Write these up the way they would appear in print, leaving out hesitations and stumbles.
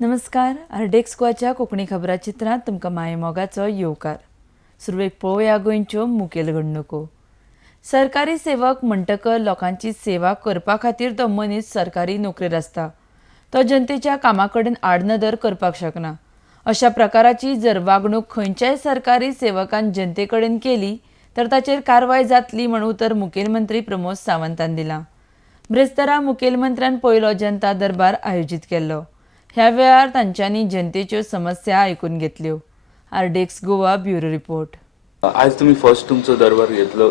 नमस्कार. आर्डेक्स गोवाच्या कोंकणी खबराचित्रांत तुमकां माये मोगाचो येवकार. सुरवेक पळोवया गोंयच्यो मुखेल घडणुको. सरकारी सेवक म्हणटकर लोकांची सेवा करपा खातीर तो मनीस सरकारी नोकरेर आसता. तो जनतेच्या कामा कडेन आडनदर करपाक शकना. अशा प्रकाराची जर वागणूक खंयच्याय सरकारी सेवकान जनते कडेन केली तर ताचेर कारवाय जातली म्हूण उतर मुखेलमंत्री प्रमोद सावंतान दिलां. ब्रेस्तारा मुखेलमंत्र्यान पयलो जनता दरबार आयोजीत केल्लो. ह्या वेळार तांच्यांनी जनतेच्यो समस्या आयकून घेतल्यो. आर्डेक्स गोवा ब्युरो रिपोर्ट. आज तुम्ही फर्स्ट तुमचो दरबार घेतलो.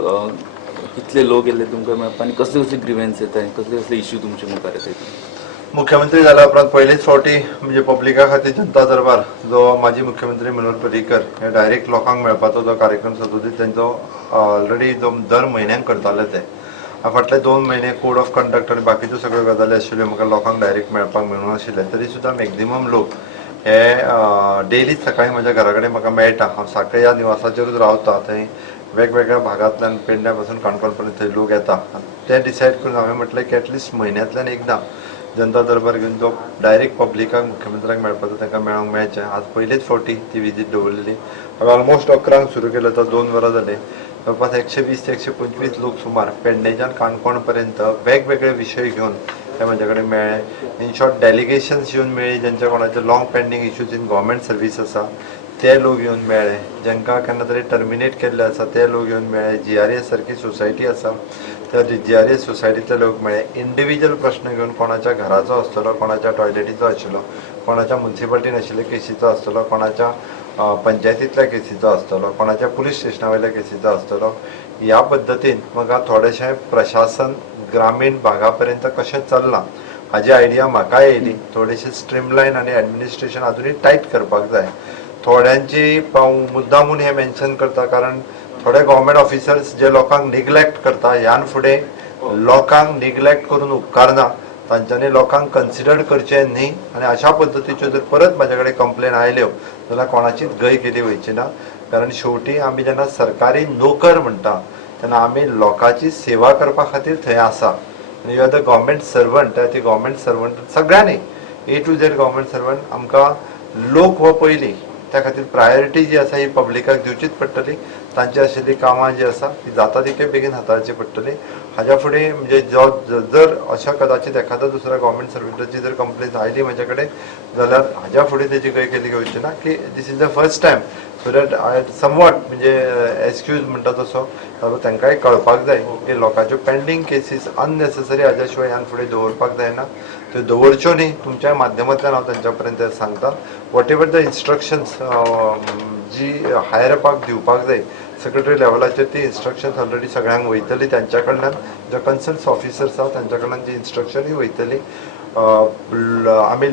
कितले लोक येयले तुमकां मेळपा आनी कसले कसले ग्रिव्हन्स येता, कसले कसले इश्यू तुमचे मुखार येतात? मुख्यमंत्री जाल्या उपरांत पयलेच फावटी म्हणजे पब्लिका खातीर जनता दरबार जो माजी मुख्यमंत्री मनोहर पर्रीकर हे डायरेक्ट लोकांक मेळपाचो जो कार्यक्रम सदोदीत तेंचो ऑलरेडी दर म्हयन्याक करताले ते. फाटले 2 म्हयने कोड ऑफ कंडक्ट आनी बाकीच्यो सगळ्यो गजाली आशिल्ल्यो म्हाका लोकांक डायरेक्ट मेळपाक मेळूनाशिल्ले. तरी सुद्दां मॅक्झिमम लोक हे डेली सकाळी म्हज्या घरा कडेन म्हाका मेळटा. हांव सांखळे ह्या निवासाचेरूच रावता. थंय वेगवेगळ्या भागांतल्यान पेडण्या पासून काणकोण पर्यंत थंय लोक येता. ते डिसायड करून हांवें म्हटलें की एटलिस्ट म्हयन्यांतल्यान एकदां जनता दरबार घेवन जो डायरेक्ट पब्लिकाक मुख्यमंत्र्याक मेळपाचो तांकां मेळोंक मेळचें. आज पयलेच फावटी ती विजीट दवरलेली. हांवें ऑलमोस्ट 11 सुरू केलो तो 2 वरां जाली. जवळपास 120 ते 125 लोक सुमार पेडणेच्यान काणकोण पर्यंत वेगवेगळे विशय घेवन ते म्हजे कडेन मेळ्ळे. इन शॉर्ट डेलिगेशन्स येवन मेळ्ळी. जेंचे कोणाचे long pending issues in government service आसा ते लोक येवन मेळ्ळे. जेंकां केन्ना तरी टर्मिनेट केल्ले आसा ते लोक येवन मेळ्ळे. GRAS सारकी सोसायटी आसा त्या GRAS सोसायटीतले लोक मेळ्ळे. इंडिव्हिज्युअल प्रश्न घेवन कोणाच्या घराचो आसतलो, कोणाच्या टॉयलेटीचो आशिल्लो, कोणाच्या म्युन्सिपाल्टीन आशिल्ल्या केसीचो आसतलो, कोणाच्या पंचायतींतल्या केसीचो आसतलो, कोणाच्या पुलीस स्टेशना वयल्या केसीचो आसतलो. ह्या पद्दतीन म्हाका थोडेशें प्रशासन ग्रामीण भागा पर्यंत कशें चल्लां हाजी आयडिया म्हाका येयली. थोडेशें स्ट्रीमलायन आनी एडमिनिस्ट्रेशन अजुनूय टायट करपाक जाय. थोड्यांची मुद्दामून हे मेन्शन करता कारण थोडे गव्हर्मेंट ऑफिसर्स जे लोकांक निग्लेक्ट करता. ह्यान फुडें लोकांक निग्लेक्ट करून उपकार ना. तांच्यांनी लोकांक कन्सिडर करचें न्ही. आनी अशा पद्दतीच्यो जर परत म्हाजे कडेन कंप्लेन आयल्यो जाल्यार कोणाचीच गय केली वयची ना. कारण शेवटी आमी जेन्ना सरकारी नोकर म्हणटा तेन्ना आमी लोकांची सेवा करपा खातीर थंय आसा. You are the government servant. ती गव्हर्मेंट सर्वंट सगळ्यांनी A to Z government servant आमकां लोक हो पयलीं त्या खातीर प्रायोरिटी जी आसा ही पब्लिकाक दिवचीच पडटली. तांची आशिल्ली कामां जी आसा ती जाता तितके बेगीन हाताळची पडटली. हाज्या फुडें म्हणजे जर अशा कदाचित एखादा दुसऱ्या गव्हर्मेंट सर्वंटाची जर कंप्लेन आयली म्हजे कडेन जाल्यार हाज्या फुडें तेजी गय केली घेवची ना की this is the first time so that I somewhat म्हणजे एक्सक्यूज म्हणटा तसो तांकांय कळपाक जाय की लोकांच्यो पेंडींग केसीस अननेसेसरी हाज्या शिवाय ह्यान फुडें दवरपाक जायना. त्यो दवरच्यो न्ही. तुमच्या माध्यमांतल्यान हांव तांच्या पर्यंत सांगता. वॉट एवर द इन्स्ट्रक्शन्स जी हायर अपाक दिवपाक जाय सेक्रेटरी लेवलाचेर ती इन्स्ट्रक्शन्स ऑलरेडी सगळ्यांक वयतली. तांच्या कडल्यान जे कन्सर्न ऑफिसर्स आसा तांच्या कडल्यान जी इन्स्ट्रक्शनूय वयतली. आमी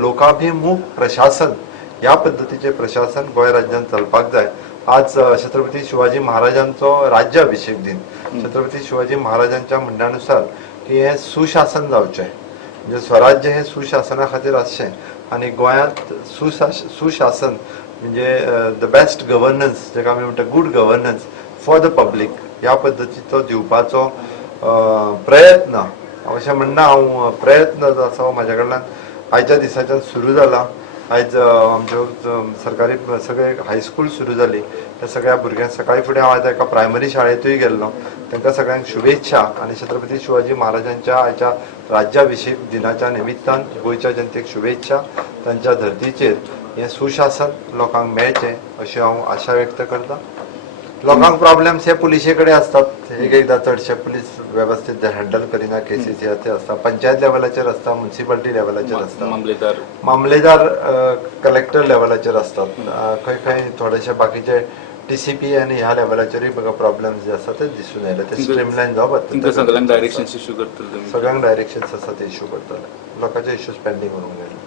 लोकाभिमुख प्रशासन ह्या पद्दतीचें प्रशासन गोंय राज्यात चलपाक जाय. आज छत्रपती शिवाजी महाराजांचो राज्याभिषेक दिन. छत्रपती शिवाजी महाराजांच्या म्हणण्यानुसार की हे सुशासन जावचें म्हणजे स्वराज्य हे सुशासना खातीर आसचें आनी गोंयांत सुशासन म्हणजे द बेस्ट गव्हर्नन्स जेका आमी म्हणटा good governance for the public ह्या पद्दतीचो दिवपाचो प्रयत्न अशें म्हणना हांव प्रयत्न जो आसा म्हाज्या कडल्यान आयच्या दिसाच्यान सुरू जाला. आयज आमच्यो सरकारी सगळे हायस्कूल सुरू जाली. त्या सगळ्या भुरग्यांक सकाळी फुडें हांव आयज एका प्रायमरी शाळेंतूय गेल्लो. तांकां सगळ्यांक शुभेच्छा आनी छत्रपती शिवाजी महाराजांच्या आयच्या राज्याभिषेक दिनाच्या निमित्तान गोंयच्या जनतेक शुभेच्छा. तांच्या धर्तीचेर हें सुशासन लोकांक मेळचें अशी हांव आशा व्यक्त करतां. लोकांक प्रॉब्लेम्स हे पुलिशे कडेन आसतात. एकदां चडशे पुलीस वेवस्थीत हँडल करिना केसीस ह्या ते आसता. पंचायत लेवलाचेर आसता, म्युन्सिपाल्टी लेवलाचेर आसता, मामलेदार कलेक्टर लेवलाचेर असतात. खंय खंय थोडेशे बाकीचे TCP आनी ह्या लेवलाचेरूय म्हाका प्रॉब्लेम्स जे आसा ते दिसून येयले. ते स्ट्रीमलायन जावप सगळ्यांक डायरेक्शन्स इश्यू करतले. सगळ्यांक डायरेक्शन्स आसा ते इश्यू करतले. लोकांचे इश्यूज पेंडींग उरूंक जाय.